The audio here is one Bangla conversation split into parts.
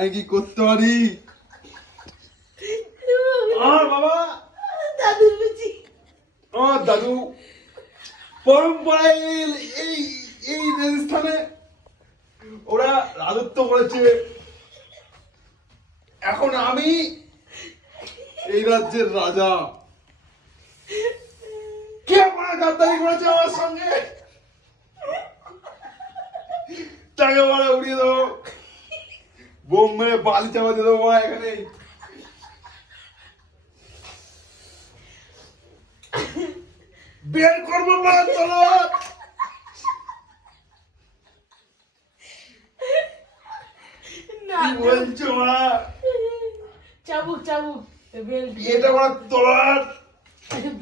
আমি কি করতে পারি? আর বাবা দাদুর বুঝি আমার দাদু পরম্পরায় এই এই রাজস্থানে ওরা রাজত্ব করেছে। এখন আমি এই রাজ্যের রাজা। কে আপনার গাদ্দারি করেছে আমার সঙ্গে তাকে বলে উড়িয়ে দেবো, বোম মেরে বালি চাপা দিয়ে দেবো এখানে। বের করবো মার তলোয়ার। না কি বলছো মা? চাবুক চাবুক বেল এটা আমার তলোয়ার।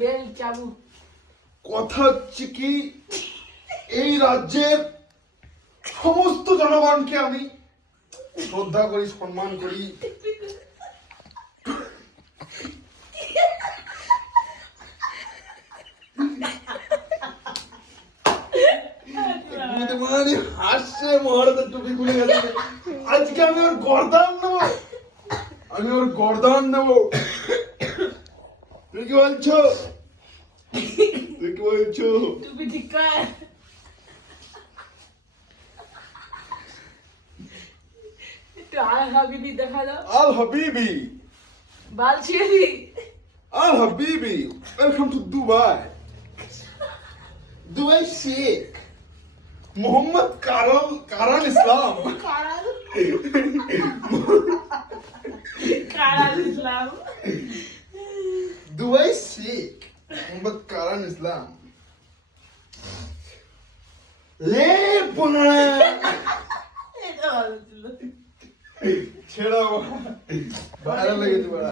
বেল চাবুক। কথা হচ্ছে কি, এই রাজ্যের সমস্ত জনগণকে আমি শ্রদ্ধা করি, সম্মান করি। হাসছে, মহারাজের টুপি খুলে গেছে। আজকে আমি ওর গর্দান নেবো, আমি ওর গর্দান নেবো। তুই কি বলছো? তুই কি বলছো? টুপি ঠিক কর। একটু আর হাবিবি দেখা দাও। আল হাবিবি, বাল ছিঁড়ে দি। Al Habibi, welcome to Dubai. Dubai Sheikh Muhammad Karan Islam. কারাল কারাল Islam. Dubai Sheikh Muhammad Karan Islam. Le bona. এটা ভালো ছিল। ছেড়ো, ভালো লেগেছে বড়া।